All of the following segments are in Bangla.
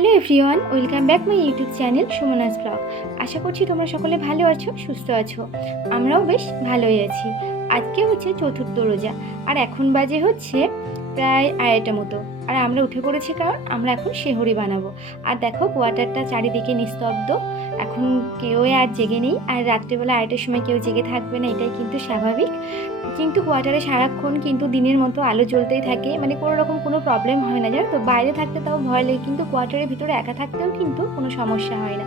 Hello everyone, welcome back my YouTube channel Sumana's vlog. আশা করছি তোমরা সকলে ভালো আছো, সুস্থ আছো। আমরাও বেশ ভালোই আছি। আজকে হচ্ছে চতুর্থ রোজা, আর এখন বাজে হচ্ছে প্রায় আড়াইটা মতো। আর আমরা উঠে পড়েছি কারণ আমরা এখন শেহরি বানাবো। আর দেখো, কোয়ার্টারটা চারিদিকে নিস্তব্ধ। এখন কেউ আর জেগে নেই। আর রাত্রেবেলা আড়াইটার সময় কেউ জেগে থাকবে না, এটাই কিন্তু স্বাভাবিক। কিন্তু কোয়ার্টারে সারাক্ষণ কিন্তু দিনের মতো আলো জ্বলতেই থাকে। মানে কোনো রকম কোনো প্রবলেম হয় না। জানো তো? বাইরে থাকতে তাও ভয় লাগে, কিন্তু কোয়ার্টারের ভিতরে একা থাকতেও কিন্তু কোনো সমস্যা হয় না।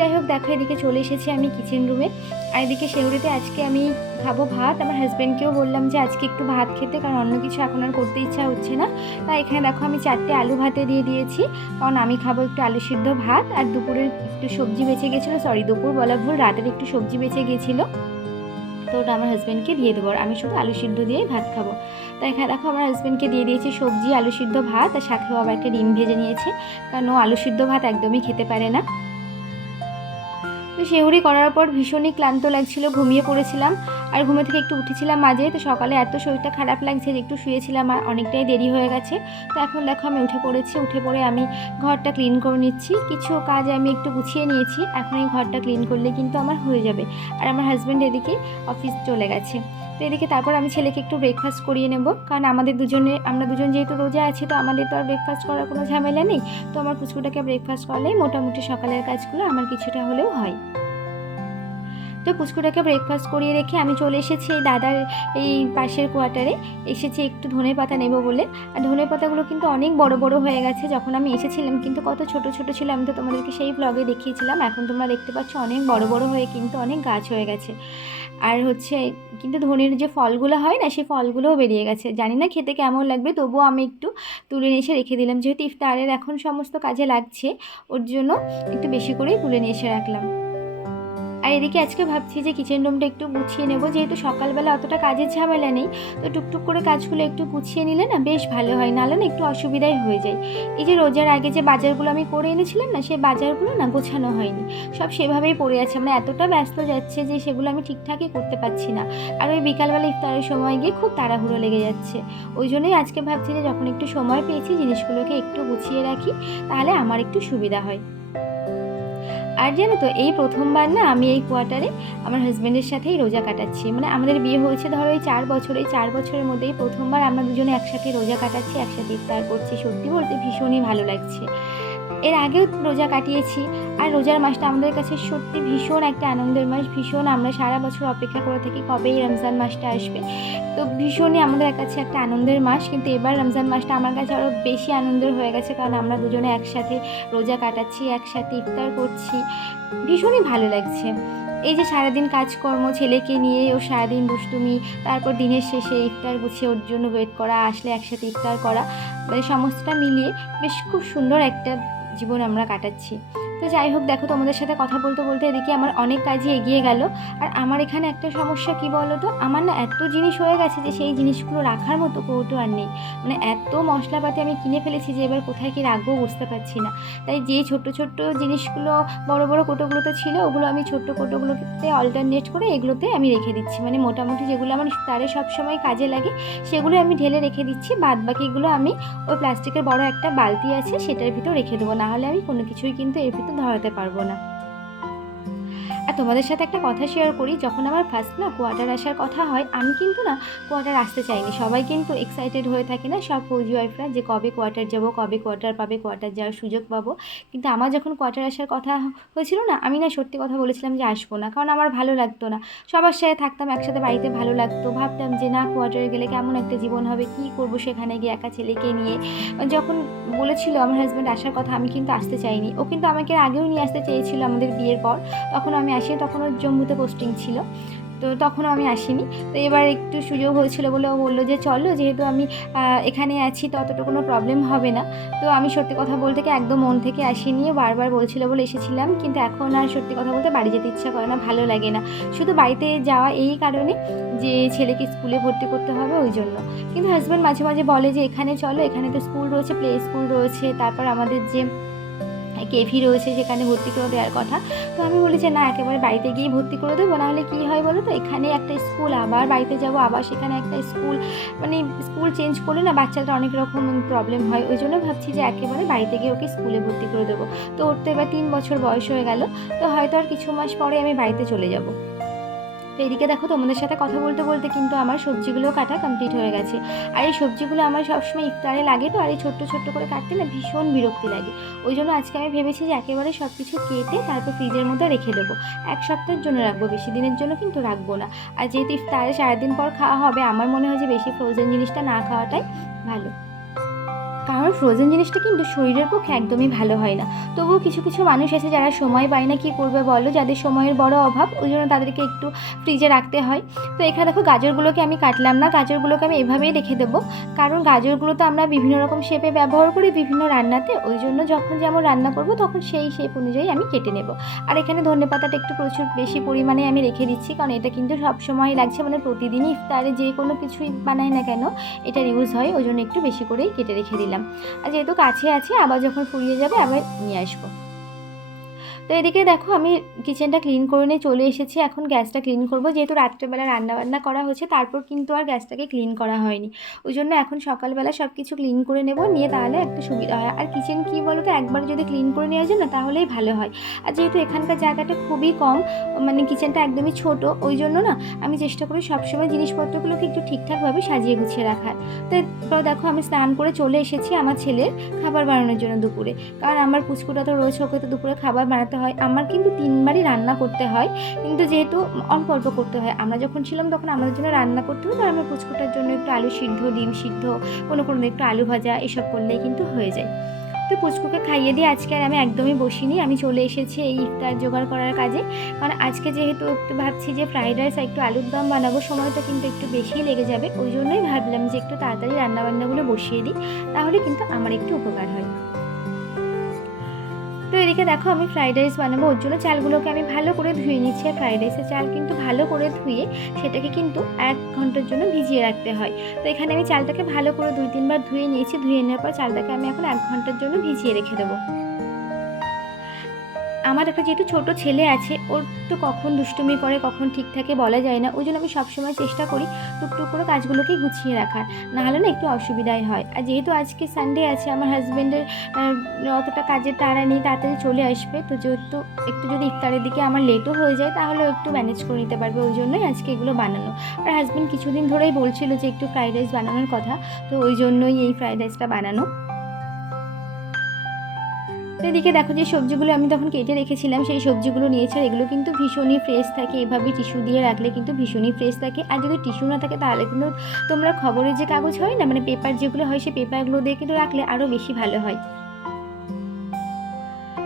যাই হোক, দেখো, এদিকে চলে এসেছি আমি কিচেন রুমে আর এদিকে শেউরিতে আজকে আমি খাব ভাত। আমার হাজব্যান্ডকেও বললাম যে আজকে একটু ভাত খেতে, কারণ অন্য কিছু এখন আর করতে ইচ্ছা হচ্ছে না। তাই এখানে দেখো, আমি চারটে আলু ভাতে দিয়ে দিয়েছি। কারণ আমি খাব একটু আলু সিদ্ধ ভাত, আর দুপুরের একটু সবজি বেঁচে গেছিল। সরি দুপুর বলা ভুল, রাতের একটু সবজি বেঁচে গেছিল। তো ওটা আমার হাজব্যান্ডকে দিয়ে দেবো, আর আমি শুধু আলু সিদ্ধ দিয়েই ভাত খাব। তো এখানে দেখো, আমার হাজব্যান্ডকে দিয়ে দিয়েছি সবজি, আলু সিদ্ধ ভাত, আর সাথেও আবার একটা ডিম ভেজে নিয়েছে। কারণ ও আলু সিদ্ধ ভাত একদমই খেতে পারে না। তো সেহুরি করার পর ভীষণই ক্লান্ত লাগছিল, ঘুমিয়ে পড়েছিলাম। আর ঘুমে থেকে একটু উঠেছিলাম মাঝে, তো সকালে এত শরীরটা খারাপ লাগছে যে একটু শুয়েছিলাম আর অনেকটাই দেরি হয়ে গেছে। তো এখন দেখো আমি উঠে পড়েছি, উঠে পড়ে আমি ঘরটা ক্লিন করে নিচ্ছি। কিছু কাজ আমি একটু গুছিয়ে নিয়েছি, এখন এই ঘরটা ক্লিন করলে কিন্তু আমার হয়ে যাবে। আর আমার হাজব্যান্ড এদিকে অফিস চলে গেছে। তো এদিকে তারপর আমি ছেলেকে একটু ব্রেকফাস্ট করিয়ে নেব। কারণ আমাদের দুজনে, আমরা দুজন যেহেতু রোজা আছি, তো আমাদের তো আর ব্রেকফাস্ট করার কোনো ঝামেলা নেই। তো আমার পুচকুটাকে ব্রেকফাস্ট করলেই মোটামুটি সকালের কাজগুলো আমার কিছুটা হলেও হয়। তো পুচকুটাকে ব্রেকফাস্ট করিয়ে রেখে আমি চলে এসেছি এই দাদার এই পাশের কোয়ার্টারে এসেছি একটু ধনে পাতা নেব বলে। আর ধনে পাতাগুলো কিন্তু অনেক বড় বড় হয়ে গেছে। যখন আমি এসেছিলাম, কিন্তু কত ছোট ছোট ছিল, আমি তো তোমাদেরকে সেই ব্লগে দেখিয়েছিলাম। এখন তোমরা দেখতে পাচ্ছ অনেক বড় বড় হয়ে কিন্তু অনেক গাছ হয়ে গেছে। আর হচ্ছে, কিন্তু ধনের যে ফলগুলো হয় না, সেই ফলগুলোও বেরিয়ে গেছে। জানি না খেতে কেমন লাগবে, তবুও আমি একটু তুলে নিয়ে এসে রেখে দিলাম। যেহেতু ইফতারের এখন সমস্ত কাজে লাগছে, ওর জন্য একটু বেশি করেই তুলে নিয়ে এসে রাখলাম। আর এদিকে আজকে ভাবছি যে কিচেন রুমটা একটু গুছিয়ে নেব, যেহেতু সকালবেলা অতটা কাজের ঝামেলা নেই, তো টুকটুক করে কাজগুলো একটু গুছিয়ে নিলে না বেশ ভালো হয়, নাহলে না একটু অসুবিধাই হয়ে যায়। এই যে রোজার আগে যে বাজারগুলো আমি করে এনেছিলাম না সেই বাজারগুলো না গোছানো হয়নি, সব সেভাবেই পড়ে আছে মানে এতটা ব্যস্ত যাচ্ছে যে সেগুলো আমি ঠিকঠাকই করতে পারছি না। আর ওই বিকালবেলা ইফতারের সময় গিয়ে খুব তাড়াহুড়ো লেগে যাচ্ছে, ওই জন্যই আজকে ভাবছি যে যখন একটু সময় পেয়েছি জিনিসগুলোকে একটু গুছিয়ে রাখি, তাহলে আমার একটু সুবিধা হয়। আর জানো তো, এই প্রথমবার না আমি এই কোয়ার্টারে আমার হাজব্যান্ডের সাথেই রোজা কাটাচ্ছি। মানে আমাদের বিয়ে হয়েছে ধরো এই চার বছরে, এই চার বছরের মধ্যেই প্রথমবার আমরা দুজনে একসাথে রোজা কাটাচ্ছি, একসাথে ইফতার করছি। সত্যি বলতে ভীষণই ভালো লাগছে। এর আগেও রোজা কাটিয়েছি আর রোজার মাসটা আমাদের কাছে সত্যি ভীষণ একটা আনন্দের মাস। ভীষণ আমরা সারা বছর অপেক্ষা করে থাকি কবে এই রমজান মাসটা আসবে। তো ভীষণই আমাদের কাছে একটা আনন্দের মাস, কিন্তু এবার রমজান মাসটা আমার কাছে আরও বেশি আনন্দের হয়ে গেছে, কারণ আমরা দুজনে একসাথে রোজা কাটাচ্ছি, একসাথে ইফতার করছি। ভীষণই ভালো লাগছে। এই যে সারাদিন কাজকর্ম, ছেলেকে নিয়ে ও সারাদিন দুষ্টুমি, তারপর দিনের শেষে ইফতার গুছিয়ে ওর জন্য ওয়েট করা, আসলে একসাথে ইফতার করা মানে সমস্তটা মিলিয়ে বেশ খুব সুন্দর একটা জীবন আমরা কাটাচ্ছি। তো যাই হোক, দেখো তোমাদের সাথে কথা বলতে বলতে এদিকে আমার অনেক কাজই এগিয়ে গেল। আর আমার এখানে একটা সমস্যা কি বলো তো আমার না এত জিনিস হয়ে গেছে যে সেই জিনিসগুলো রাখার মতো কৌটো আর নেই। মানে এত মশলাপাতি আমি কিনে ফেলেছি যে এবার কোথায় কি রাখব বুঝতে পারছি না। তাই যে ছোট ছোট জিনিসগুলো, বড় বড় কোটোগুলোতে ছিল, ওগুলো আমি ছোট্ট কোটোগুলোতে অল্টারনেট করে এগুলোতে আমি রেখে দিচ্ছি। মানে মোটামুটি যেগুলো আমার তারে সবসময় কাজে লাগে, সেগুলো আমি ঢেলে রেখে দিচ্ছি। বাদ বাকিগুলো আমি ওই প্লাস্টিকের বড় একটা বালতি আছে, সেটার ভিতর রেখে দেবো। নাহলে আমি কোনো কিছুই কিন্তু এর ভিতর ধরাতে পারব না। আর তোমাদের সাথে একটা কথা শেয়ার করি, যখন আমার ফার্স্ট না কোয়ার্টার আসার কথা হয়, আমি কিন্তু না কোয়ার্টার আসতে চাইনি। সবাই কিন্তু এক্সাইটেড হয়ে থাকে না, সব ফৌজি ওয়াইফরা যে কবে কোয়ার্টার যাব, কবে কোয়ার্টার পাবে কোয়ার্টার যাওয়ার সুযোগ পাবো। কিন্তু আমার যখন কোয়ার্টার আসার কথা হয়েছিল না, আমি না সত্যি কথা বলেছিলাম যে আসব না, কারণ আমার ভালো লাগতো না। সবার সাথে থাকতাম, একসাথে বাড়িতে ভালো লাগতো। ভাবতাম যে না কোয়ার্টারে গেলে কেমন একটা জীবন হবে, কী করব সেখানে গিয়ে একা ছেলেকে নিয়ে। যখন বলেছিল আমার হাজব্যান্ড আসার কথা, আমি কিন্তু আসতে চাইনি। ও কিন্তু আমাকে আগেও নিয়ে আসতে চেয়েছিল আমাদের বিয়ের পর। তখন আমি আসি, তখন ওর জম্মুতে পোস্টিং ছিল। তো তখনও আমি আসিনি। তো এবার একটু সুযোগ হয়েছিল বলে ও বলল যে, চলো, যেহেতু আমি এখানে আছি, তো অতটা কোনো প্রবলেম হবে না। তো আমি সত্যি কথা বলতে কি একদম মন থেকে আসিনি। বারবার বলছিল বলে এসেছিলাম, কিন্তু এখন আর সত্যি কথা বলতে বাড়ি যেতে ইচ্ছা করে না, ভালো লাগে না। শুধু বাড়িতে যাওয়া এই কারণে যে, ছেলেকে স্কুলে ভর্তি করতে হবে ওই জন্য। কিন্তু হাজব্যান্ড মাঝে মাঝে বলে যে, এখানে চলো, এখানে তো স্কুল রয়েছে প্লে স্কুল রয়েছে। তারপর আমাদের যে কেভি রয়েছে সেখানে ভর্তি করে দেওয়ার কথা। তো আমি বলি যে না, একেবারে বাড়িতে গিয়ে ভর্তি করে দেবো। নাহলে কী হয় বলো তো? এখানে একটা স্কুল, আবার বাড়িতে যাব, আবার সেখানে একটা স্কুল। মানে স্কুল চেঞ্জ করলে না বাচ্চাদের অনেক রকম প্রবলেম হয়। ওই জন্য ভাবছি যে একেবারে বাড়িতে গিয়ে ওকে স্কুলে ভর্তি করে দেবো। তো ওর তো এবার তিন বছর বয়স হয়ে গেল। তো হয়তো আর কিছু মাস পরে আমি বাড়িতে চলে যাব। তো এদিকে দেখো তোমাদের সাথে কথা বলতে বলতে কিন্তু আমার সবজিগুলো কাটা কমপ্লিট হয়ে গেছে। আর এই সবজিগুলো আমার সবসময় ইফতারে লাগে তো, আর এই ছোট্ট ছোট্ট করে কাটতে না ভীষণ বিরক্তি লাগে। ওই জন্য আজকে আমি ভেবেছি যে একেবারে সব কিছু কেটে তারপর ফ্রিজের মধ্যে রেখে দেবো। এক সপ্তাহের জন্য রাখব, বেশি দিনের জন্য কিন্তু রাখব না। আর যেহেতু ইফতারে সারাদিন পর খাওয়া হবে, আমার মনে হয় যে বেশি ফ্রোজেন জিনিসটা না খাওয়াটাই ভালো। কারণ ফ্রোজেন জিনিসটা কিন্তু শরীরের পক্ষে একদমই ভালো হয় না। তবুও কিছু কিছু মানুষ আছে যারা সময় পায় না কী করবে বলো? যাদের সময়ের বড় অভাব ওই জন্য তাদেরকে একটু ফ্রিজে রাখতে হয়। তো এখানে দেখো গাজরগুলোকে আমি কাটলাম না গাজরগুলোকে আমি এভাবেই রেখে দেবো। কারণ গাজরগুলো তো আমরা বিভিন্ন রকম শেপে ব্যবহার করি বিভিন্ন রান্নাতে। ওই জন্য যখন যেমন রান্না করব তখন সেই শেপ অনুযায়ী আমি কেটে নেব। আর এখানে ধনে পাতাটা একটু প্রচুর বেশি পরিমাণে আমি রেখে দিচ্ছি কারণ এটা কিন্তু সব সময় লাগছে। মানে প্রতিদিনই ইফতারে যে কোনো কিছুই বানাই না কেন এটা ইউজ হয় ওই জন্য একটু বেশি করেই কেটে রেখে দিলাম। আর যেহেতু কাছে আছে আবার যখন ফুরিয়ে যাবে আবার নিয়ে আসব। তো এদিকে দেখো, আমি কিচেনটা ক্লিন করে নিয়ে চলে এসেছি। এখন গ্যাসটা ক্লিন করব। যেহেতু রাত্রেবেলা রান্নাবান্না করা হচ্ছে তারপর কিন্তু আর গ্যাসটাকে ক্লিন করা হয়নি। ওই জন্য এখন সকালবেলা সব কিছু ক্লিন করে নেব। নিয়ে তাহলে একটা সুবিধা হয়। আর কিচেন কী বলো তো একবার যদি ক্লিন করে নেওয়া যায় না, তাহলেই ভালো হয়। আর যেহেতু এখানকার জায়গাটা খুবই কম মানে কিচেনটা একদমই ছোট, ওই জন্য না আমি চেষ্টা করি সবসময় জিনিসপত্রগুলোকে একটু ঠিকঠাকভাবে সাজিয়ে গুছিয়ে রাখার। তো এরপর দেখো, আমি স্নান করে চলে এসেছি আমার ছেলের খাবার বানানোর জন্য দুপুরে। কারণ আমার পুচকুটা তো রয়েছে ওকে তো দুপুরে খাবার বানাতে হয়, আমার কিন্তু তিনবারই রান্না করতে হয়। কিন্তু যেহেতু অল্প অল্প করতে হয়, আমরা যখন ছিলাম তখন আমাদের জন্য রান্না করতে হতো, আর আমার পুচকুটার জন্য একটু আলু সিদ্ধ, ডিম সিদ্ধ, কোনো কোনো একটু আলু ভাজা এসব করলেই কিন্তু হয়ে যায়। তো পুচকুকে খাইয়ে দিয়ে আজকে আর আমি একদমই বসিনি, আমি চলে এসেছি এই ইফতার জোগাড় করার কাজে। কারণ আজকে যেহেতু একটু ভাবছি যে ফ্রাইড রাইস আর একটু আলুর দম বানাবো, সময়টা কিন্তু একটু বেশিই লেগে যাবে। ওই জন্যই ভাবলাম যে একটু তাড়াতাড়ি রান্নাবান্নাগুলো বসিয়ে দিই, তাহলে কিন্তু আমার একটু উপকার হয়। তো এদিকে দেখো আমি ফ্রাইড রাইস বানাবো, ওর জন্য চালগুলোকে আমি ভালো করে ধুয়ে নিচ্ছি। আর ফ্রাইড রাইসের চাল কিন্তু ভালো করে ধুয়ে সেটাকে কিন্তু এক ঘণ্টার জন্য ভিজিয়ে রাখতে হয়। তো এখানে আমি চালটাকে ভালো করে দুই তিনবার ধুয়ে নিয়েছি, ধুয়ে নেওয়ার পর চালটাকে আমি এখন এক ঘণ্টার জন্য ভিজিয়ে রেখে দেবো। আমার একটা যেহেতু ছোট ছেলে আছে, ওর তো কখন দুষ্টুমি করে, কখন ঠিক থাকে বলা যায় না। ওই জন্য আমি সবসময় চেষ্টা করি টুকটুক করে কাজগুলোকে গুছিয়ে রাখার। নাহলে না একটু অসুবিধাই হয়। আর যেহেতু আজকে সানডে আছে, আমার হাজব্যান্ডের অতটা কাজের তাড়া নেই, তাড়াতাড়ি চলে আসবে। তো যেহেতু একটু যদি ইফতারের দিকে আমার লেটও হয়ে যায়, তাহলে একটু ম্যানেজ করে নিতে পারবে। ওই জন্যই আজকে এগুলো বানানো। আর হাজব্যান্ড কিছুদিন ধরেই বলছিল যে একটু ফ্রাইড রাইস বানানোর কথা। তো ওই জন্যই এই ফ্রাইড রাইসটা বানানো। তো এদিকে দেখো যে সবজিগুলো আমি তখন কেটে রেখেছিলাম, সেই সবজিগুলো নিয়েছে এগুলো কিন্তু ভীষণই ফ্রেশ থাকে। এভাবে টিস্যু দিয়ে রাখলে কিন্তু ভীষণই ফ্রেশ থাকে। আর যদি টিস্যু না থাকে তাহলে কিন্তু তোমরা খবরের যে কাগজ হয় না মানে পেপার যেগুলো হয় সেই পেপারগুলো দিয়ে কিন্তু রাখলে আরও বেশি ভালো হয়।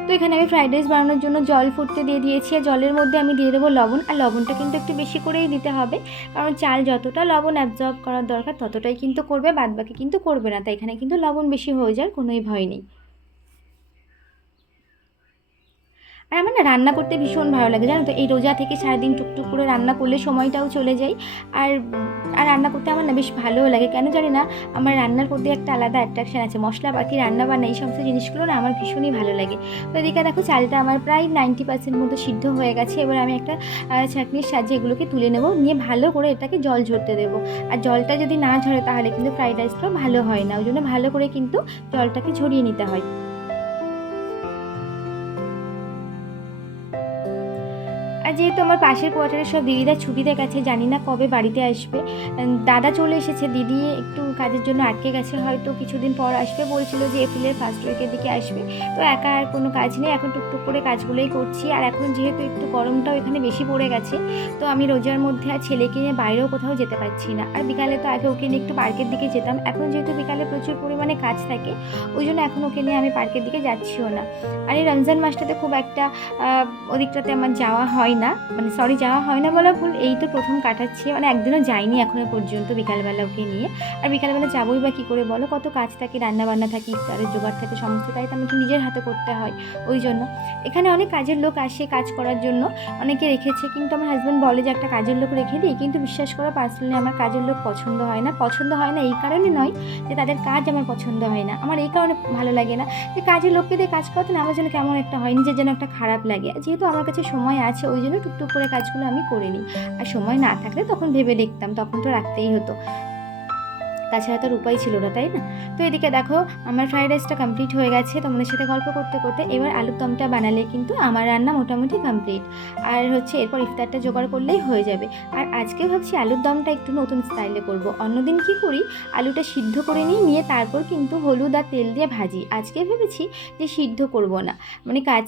তো এখানে আমি ফ্রাইড রাইস বানানোর জন্য জল ফুটতে দিয়ে দিয়েছি। আর জলের মধ্যে আমি দিয়ে দেবো লবণ। আর লবণটা কিন্তু একটু বেশি করেই দিতে হবে। কারণ চাল যতটা লবণ অ্যাবজর্ব করার দরকার ততটাই কিন্তু করবে, বাদবাকি কিন্তু করবে না। তাই এখানে কিন্তু লবণ বেশি হয়ে যাওয়ার কোনোই ভয় নেই। আর আমার না রান্না করতে ভীষণ ভালো লাগে, জানো তো? এই রোজা থেকে সারাদিন টুকটুক করে রান্না করলে সময়টাও চলে যায়। আর আর রান্না করতে আমার না বেশ ভালোও লাগে। কেন জানি না, আমার রান্নার প্রতি একটা আলাদা অ্যাট্রাকশন আছে। মশলা বাকি রান্না বান্না, এই সমস্ত জিনিসগুলো না আমার ভীষণই ভালো লাগে। তো এদিকে দেখো, চালটা আমার প্রায় নাইনটি পার্সেন্ট মতো সিদ্ধ হয়ে গেছে। এবার আমি একটা চাটনির সাহায্যে এগুলোকে তুলে নেব। নিয়ে ভালো করে এটাকে জল ঝরতে দেবো। আর জলটা যদি না ঝরে তাহলে কিন্তু ফ্রাইড রাইসটাও ভালো হয় না। ওই জন্য ভালো করে কিন্তু জলটাকে ঝরিয়ে নিতে হয়। আর যেহেতু আমার পাশের কোয়ার্টারের সব দিদিরা ছুটিতে গেছে, জানি না কবে বাড়িতে আসবে। দাদা চলে এসেছে, দিদি একটু কাজের জন্য আটকে গেছে, হয়তো কিছুদিন পর আসবে। বলছিল যে এপ্রিলের ফার্স্ট উইকের দিকে আসবে। তো একা আর কোনো কাজ নেই, এখন টুকটুক করে কাজগুলোই করছি। আর এখন যেহেতু একটু গরমটাও এখানে বেশি পড়ে গেছে, তো আমি রোজার মধ্যে আর ছেলেকে নিয়ে বাইরেও কোথাও যেতে পারছি না। আর বিকালে তো আগে ওকে নিয়ে একটু পার্কের দিকে যেতাম। এখন যেহেতু বিকালে প্রচুর পরিমাণে কাজ থাকে, ওই জন্য এখন ওকে নিয়ে আমি পার্কের দিকে যাচ্ছিও না। আর এই রমজান মাসটাতে খুব একটা ওদিকটাতে আমার যাওয়া হয় না। মানে সরি যাওয়া হয় না বলা ভুল। এই তো প্রথম কাটাচ্ছি। মানে একদিনও যাইনি এখনও পর্যন্ত বিকালবেলা ওকে নিয়ে। আর বিকালবেলা যাবোই বা কী করে বলো? কত কাজ থাকে, রান্নাবান্না থাকে, ইফতারের জোগাড় থাকে, সমস্ত তাই তো আমাকে নিজের হাতে করতে হয় ওই জন্য। এখানে অনেক কাজের লোক আসে কাজ করার জন্য, অনেকে রেখেছে, কিন্তু আমার হাজব্যান্ড বলে যে একটা কাজের লোক রেখে দিই, কিন্তু বিশ্বাস করো পার্সোনালি আমার কাজের লোক পছন্দ হয় না। পছন্দ হয় না এই কারণে নয় যে তাদের কাজ আমার পছন্দ হয় না। আমার এই কারণে ভালো লাগে না যে কাজের লোককে দিয়ে কাজ করতে না, আমার যেন কেমন একটা হয়, নিজের যেন একটা খারাপ লাগে। যেহেতু আমার কাছে সময় আছে, ওই জন্য টুকটুক করে কাজগুলো আমি করে নিই। আর সময় না থাকলে তখন ভেবে দেখতাম, তখন তো রাখতেই হতো। তাছাড়া তো আর উপায় ছিল না, তাই না? তো এদিকে দেখো, আমার ফ্রাইড রাইসটা কমপ্লিট হয়ে গেছে। তোমাদের সাথে গল্প করতে করতে এবার আলুর দমটা বানালে কিন্তু আমার রান্না মোটামুটি কমপ্লিট আর হচ্ছে এরপর ইফতারটা জোগাড় করলেই হয়ে যাবে। আর আজকে ভাবছি আলুর দমটা একটু নতুন স্টাইলে করব। অন্যদিন কি করি? আলুটা সিদ্ধ করে নিই নিয়ে তারপর কিন্তু হলুদ আর তেল দিয়ে ভাজি। আজকে ভেবেছি যে সিদ্ধ করব না। মানে কাজ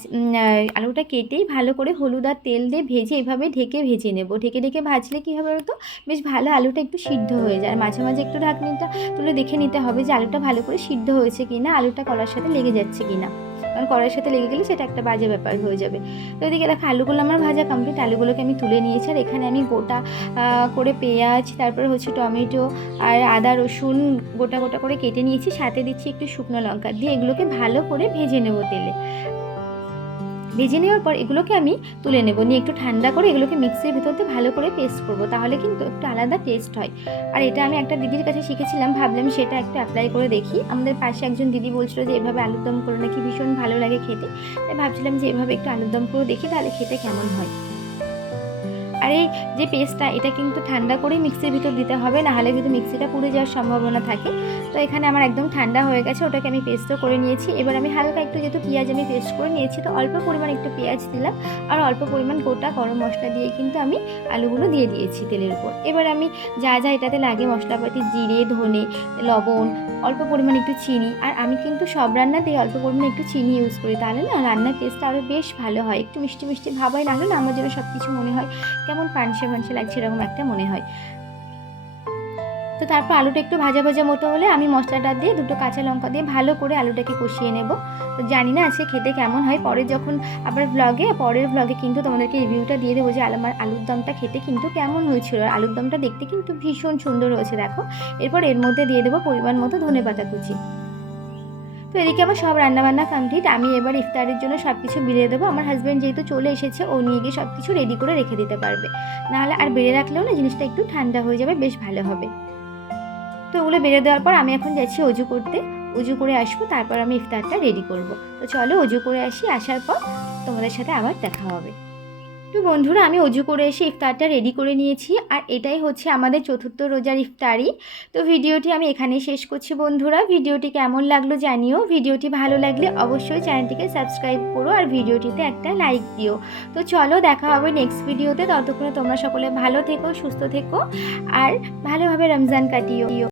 আলুটা কেটেই ভালো করে হলুদ আর তেল দিয়ে ভেজে এভাবে ঢেকে ভেজে নেব। ঢেকে ঢেকে ভাজলে কী হবে বলতো? বেশ ভালো আলুটা একটু সিদ্ধ হয়ে যায়। আর মাঝে মাঝে একটু ঢাকনিটা তুলে দেখে নিতে হবে যে আলুটা ভালো করে সিদ্ধ হয়েছে কি না আলুটা কলার সাথে লেগে যাচ্ছে কি না কারণ কড়াইয়ের সাথে লেগে গেলে সেটা একটা বাজে ব্যাপার হয়ে যাবে। তো এদিকে দেখো, আলুগুলো আমার ভাজা কমপ্লিট আলুগুলোকে আমি তুলে নিয়েছি আর এখানে আমি গোটা করে পেঁয়াজ, তারপর হচ্ছে টমেটো আর আদা, রসুন গোটা গোটা করে কেটে নিয়েছি। সাথে দিচ্ছি একটু শুকনো লঙ্কা। দিয়ে এগুলোকে ভালো করে ভেজে নেব তেলে। ভেজে নেওয়ার পর এগুলোকে আমি তুলে নেব। নিয়ে একটু ঠান্ডা করে এগুলোকে মিক্সির ভিতরতে ভালো করে পেস্ট করব। তাহলে কিন্তু একটু আলাদা টেস্ট হয়। আর এটা আমি একটা দিদির কাছে শিখেছিলাম, ভাবলাম সেটা একটু অ্যাপ্লাই করে দেখি। আমাদের পাশে একজন দিদি বলছিল যে, এভাবে আলুর দম করে নাকি ভীষণ ভালো লাগে খেতে? তাই ভাবছিলাম যে, এভাবে একটু আলুর দম করে দেখি, তাহলে খেতে কেমন হয়? আর এই যে পেস্টটা, এটা কিন্তু ঠান্ডা করেই মিক্সির ভিতর দিতে হবে, নাহলে কিন্তু মিক্সিটা পুড়ে যাওয়ার সম্ভাবনা থাকে। তো এখানে আমার একদম ঠান্ডা হয়ে গেছে, ওটাকে আমি পেস্টও করে নিয়েছি। এবার আমি হালকা একটু যেহেতু পেঁয়াজ আমি পেস্ট করে নিয়েছি, তো অল্প পরিমাণ একটু পেঁয়াজ দিলাম। আর অল্প পরিমাণ গোটা গরম মশলা দিয়ে কিন্তু আমি আলুগুলো দিয়ে দিয়েছি তেলের উপর। এবার আমি যা যা এটাতে লাগে, মশলাপাতি, জিরে, ধনে, লবণ, অল্প পরিমাণ একটু চিনি, আর আমি কিন্তু সব রান্নাতেই অল্প পরিমাণ একটু চিনি ইউজ করি। তাহলে না, রান্নার টেস্টটা আরও বেশ ভালো হয়। একটু মিষ্টি মিষ্টি ভাবাই না হলে না আমার যেন সব কিছু মনে হয়। কেমন পানসে পানসে লাগছে এরকম একটা মনে হয়। তো তারপর আলুটা একটু ভাজা ভাজা মতো হলে আমি মশলাটা দিয়ে দুটো কাঁচা লঙ্কা দিয়ে ভালো করে আলুটাকে কষিয়ে নেব। তো জানি না আজকে খেতে কেমন হয় পরে যখন আবার ব্লগে পরের ব্লগে কিন্তু তোমাদেরকে রিভিউটা দিয়ে দেবো যে আমার আলুর দমটা খেতে কিন্তু কেমন হয়েছিল। আর আলুর দমটা দেখতে কিন্তু ভীষণ সুন্দর হয়েছে, দেখো। এরপর এর মধ্যে দিয়ে দেবো পরিমাণ মতো ধনে পাতা কুচি। তো এদিকে আমার সব রান্নাবান্না কমপ্লিট আমি এবার ইফতারের জন্য সব কিছু বিলিয়ে দেবো। আমার হাজব্যান্ড যেহেতু চলে এসেছে, ও নিয়ে গিয়ে সব কিছু রেডি করে রেখে দিতে পারবে। নাহলে আর বেড়ে রাখলেও না, জিনিসটা একটু ঠান্ডা হয়ে যাবে, বেশ ভালো হবে। তো ওগুলো বেড়ে দেওয়ার পর আমি এখন যাচ্ছি অজু করতে। অজু করে আসব, তারপর আমি ইফতারটা রেডি করব। তো চলো অজু করে আসি, আসার পর তোমাদের সাথে আবার দেখা হবে। তো বন্ধুরা, আমি অজু করে এসে ইফতারটা রেডি করে নিয়েছি আর এটাই হচ্ছে আমাদের চতুর্থ রোজার ইফতারি। তো ভিডিওটি আমি এখানেই শেষ করছি বন্ধুরা। ভিডিওটি কেমন লাগল জানিও। ভিডিওটি ভালো লাগলে অবশ্যই চ্যানেলটিকে সাবস্ক্রাইব করো আর ভিডিওটিতে একটা লাইক দিও। তো চলো, দেখা হবে নেক্সট ভিডিওতে ততক্ষণে তোমরা সকলে ভালো থেকো, সুস্থ থেকো আর ভালোভাবে রমজান কাটিও।